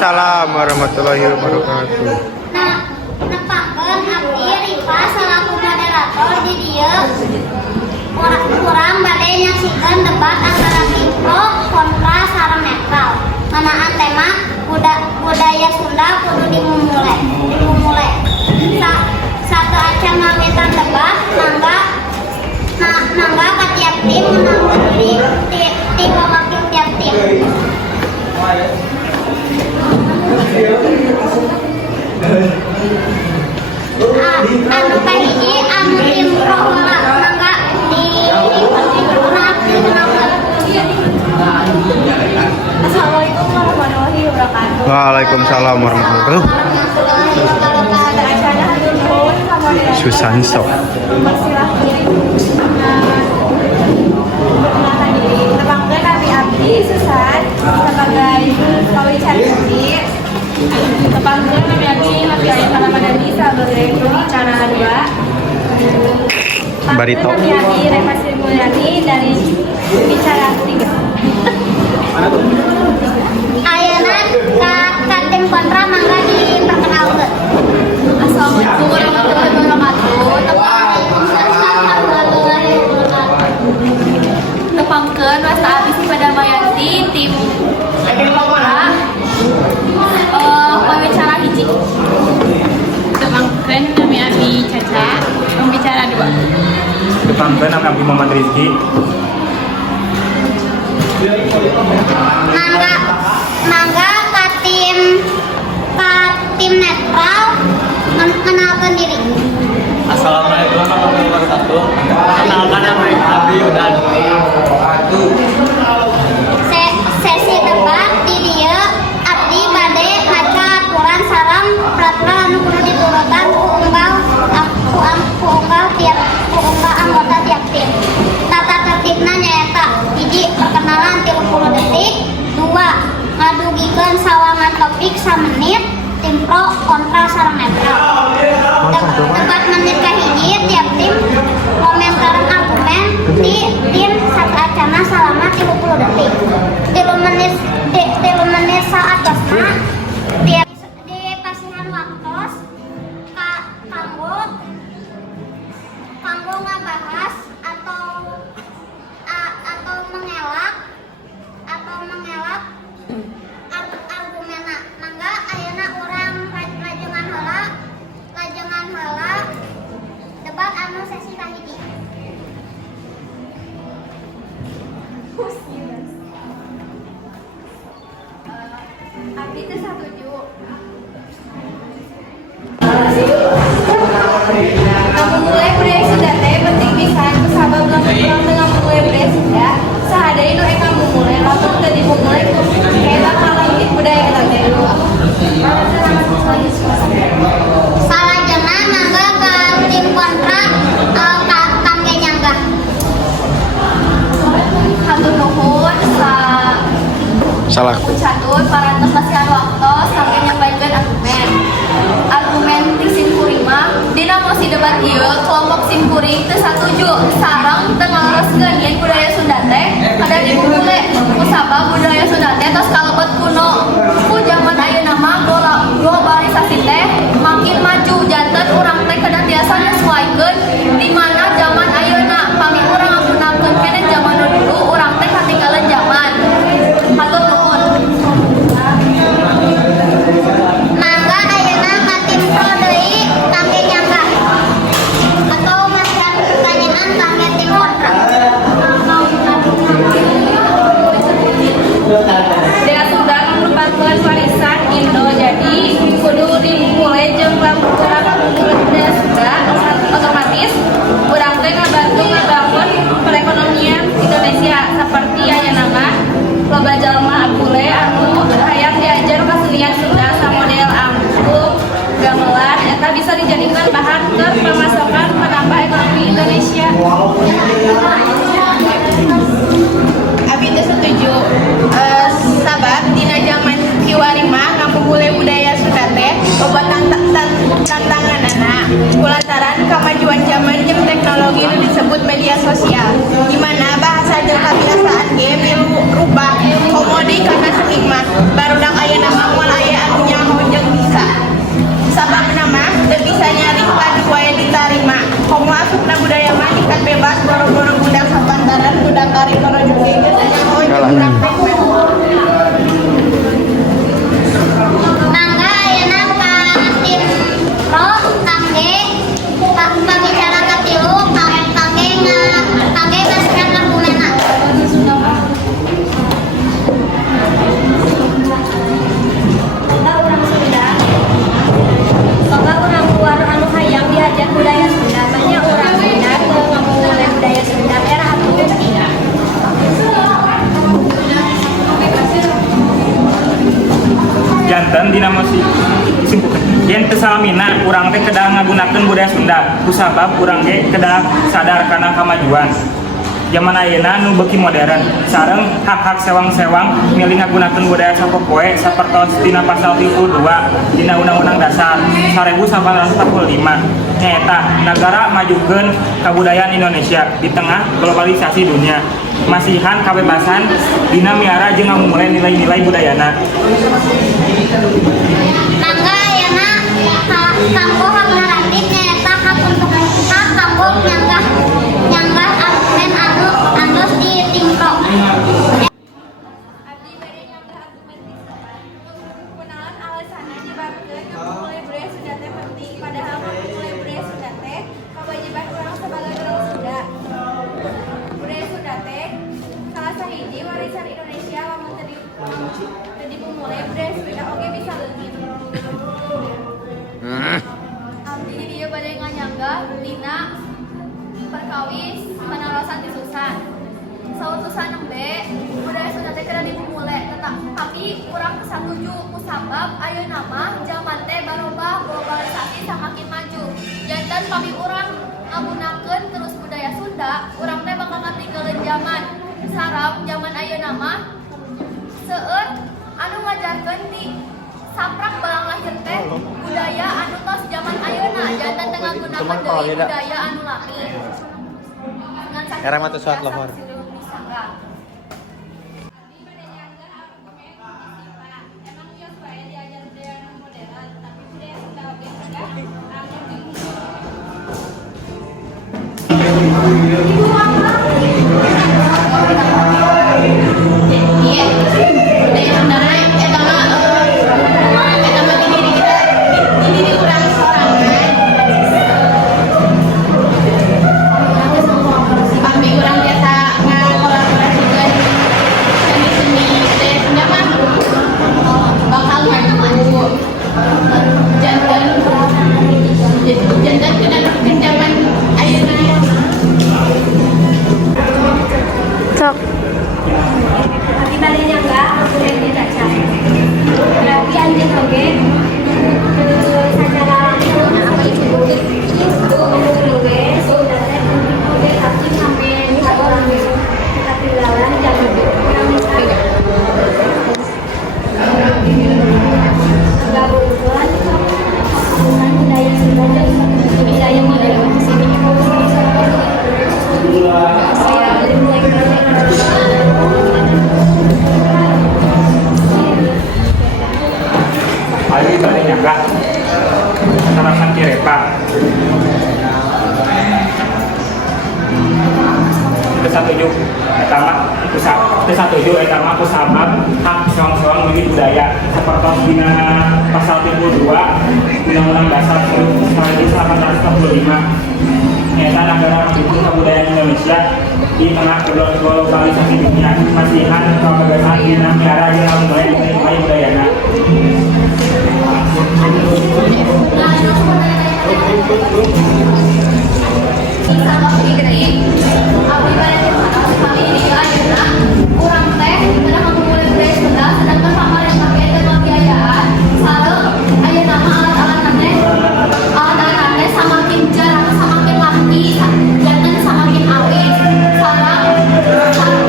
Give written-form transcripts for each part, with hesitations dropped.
Waalaikumsalam warahmatullahi wabarakatuh. Nah, nepakeun abdi Rifa selaku moderator di dieu kurang bade nyaksikeun debat antara tim pro kontra sareng netral. Ngeunaan tema budaya Sunda kudu dimulai. Satu acan ngawitan debat nangga ka tiap tim menangkeun ti wakil tiap tim. Anu kahiji anu tim pro mangga Assalamualaikum warahmatullahi wabarakatuh. Waalaikumsalam warahmatullahi wabarakatuh. Susanso. Perkenalkan kami Abdi Susan sebagai pembicara Abdi. Perkenalkan kami Abdi Mafiayah Ramadhani sebagai pembicara 2. Barito. Kami Abdi Reva Sri Mulyani dari pembicara 3. Ayeuna ka tim kontra mangga diperkenalkeun. Assalamualaikum warahmatullahi wabarakatuh. Tepangkeun Wasta Abis pada Mayanti tim kontra pembicara hiji. Tepangkeun kami Abi Caca pembicara 2. Tepangkeun kami Abdi Muhammad Rizky. Mangga ka tim netral mengenalkan diri. Assalamualaikum warahmatullahi wabarakatuh. Kenalkan nama Abdi Yudan. Sesi debat di dieu abdi bade maca aturan sareng peraturan anu kudu diturutan ku unggal anggota tiap tim. Tata tertibna nyaeta: 1. Perkenalan 30 detik. 2. Ngadugikeun sawangan topik samenit. Tim pro kontra sareng netral. Tepat menit kahiji tiap tim komentaran argumen di tim saacana selama 30 detik. 3 menit saatosna tiap di pasihan waktos kanggo ngabahas atau mengelak argumena. Mangga ayeuna urang lajengan heula debat anu sesi kahiji. Abdi teh satuju. Mulai budaya Sunda teh penting pisan kusabab lamun urang teu ngamulai budaya Sunda sahadai nu eka mulai lamun teu dimulai kayak kalangit budaya eta teh. Salajengna mangga ka tim kontra kangge nyanggah. Hatur nuhun Salah. catur parantos pasihan waktos kangge nyampaikeun argumen ti simkuring mah dina mosi debat ieu kelompok simkuring teu satuju sareng teu ngaloroskeun yen budaya Sunda teh kada dimulai kusabab budaya Sunda teh tos kalebet kuno ku zaman ayeuna mah globalisasi teh makin maju janten urang teh kada tiasa nyesuaikeun di mana zaman ayeuna pami urang ngagunakeun keneh zaman dulu urang teh katinggalan zaman. Hatur nuhun. Mangga ayeuna ka tim pro deui kangge nyanggah atau masih pertanyaan kangge tim kontra. janten dina musik yen teu salamina urang teh kedah ngagunakeun budaya Sunda kusabab urang ge kedah sadar kana kamajuan zaman ayeuna nu beuki modern sareng hak-hak sewang-sewang milih ngagunakeun budaya sapopoe sapertos dina pasal 32 dina Undang-Undang Dasar 1945 nyaeta nagara majukeun kabudayaan Indonesia di tengah globalisasi dunia masihan kabebasan dina miara jeung ngamumule nilai-nilai budayana. Mangga ayeuna kanggo hak naratif nyaeta hak untuk hak kanggo nyanggah argumen anu andos di Timpro. Abdi bade nyanggah argumen pisan. Kunaon alasanna nyebabkeun ngamumule budaya Sunda teh penting padahal ngamumule budaya Sunda teh kawajiban urang sebagai orang Sunda. Budaya Sunda teh salah sahiji warisan Indonesia lamun teu dipumule budaya Sunda oge bisa leungit. Abdi di dieu bade nganyanggah dina perkawis penerosan di Susan. Saur Susan nembe budaya Sunda teh keur dipumule tapi urang satuju kusabab ayeuna mah zaman teh barobah globalisasi samakin maju. Janten pami urang ngagunakeun terus budaya Sunda, urang teh bakal katinggalin zaman. Sareng zaman ayeuna mah seueur anu ngajarkeun di saprak balang lahir teh budaya anu tos zaman ayeuna janten teh ngagunakeun deui budaya anu lami. Era mah teu suat lohor. Kesatuju etama kusabab hak sewang-sewang milik budaya seperti dina pasal 32 Undang-Undang Dasar 1945 nyata negara mendukung kebudayaan Indonesia di tengah globalisasi dunia masihan kebebasan dina miara jeung mulai nilai budayana. Urang teh kedah ngamumule budaya Sunda sedangkan pamarentah ge teu ngabiayaan sareng ayeuna mah alat-alat teh samakin jarang samakin laki janten samakin awet sareng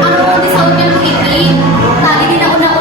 anu disautkeun ku iki tadi dina undang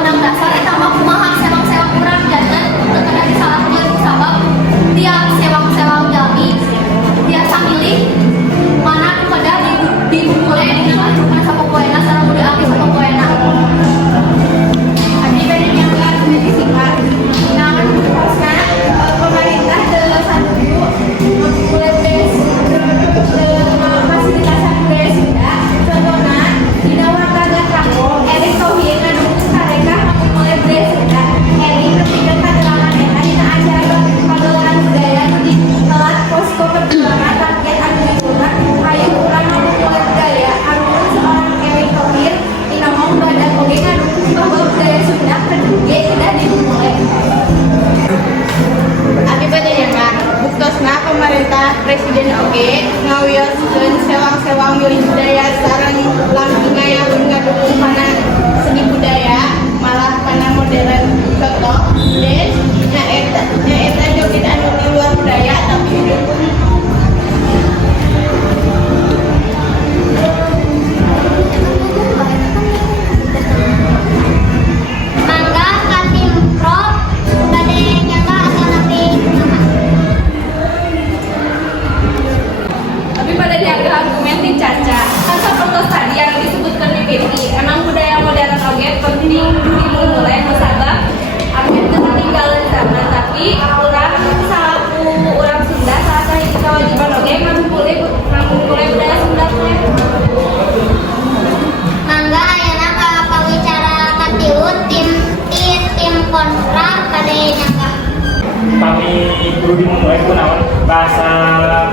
kami perlu dimulai kunaon bahasa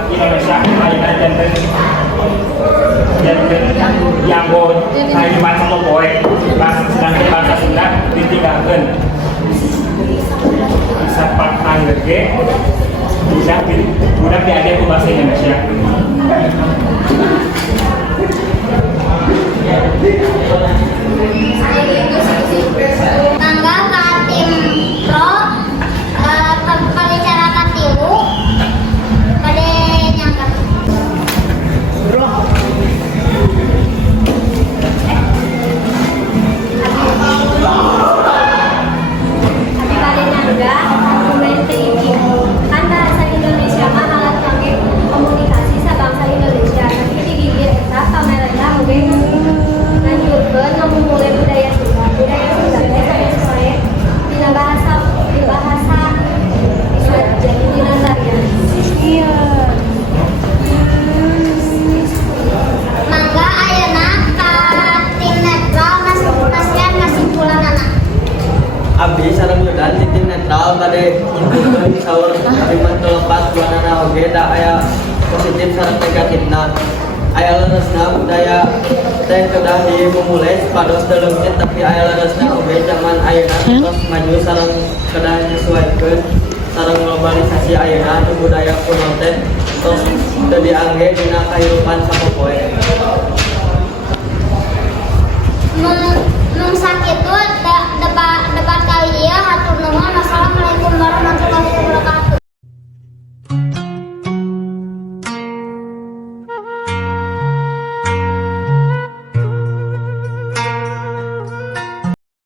Indonesia ayeuna janten dianggo kalimat sama poe bahasa sedangkan bahasa Sunda ditinggalkeun bisa pakai ge budak diadek ku bahasa Indonesia. Mangga ka tim pro kali cara katilu pada nyangka. Abi bade nyangga argumen teu ini. Kan bahasa Indonesia mah alat kangge komunikasi sabangsa Indonesia. Tapi di gigi eta pamerentah oge nganjurkeun ngamumule budaya Sunda. Budaya Sunda teh sanes wae dina bahasa bisa jadi dina tarian. Iya. Mangga ayeuna ka tim netral naskeun kasimpulanana. Abi sareng Yudan di tim netral tadi intikan saur kalimat kelepas buanana oge da aya positif sareng negatifna. Aya leresna budaya teh kedah dimulai pados deleungit tapi aya leresna oge zaman ayeuna terus maju sareng kedah nyesuaikeun sareng globalisasi ayeuna nu budaya kuno teh tos teu diangge dina kahirupan sapopoe.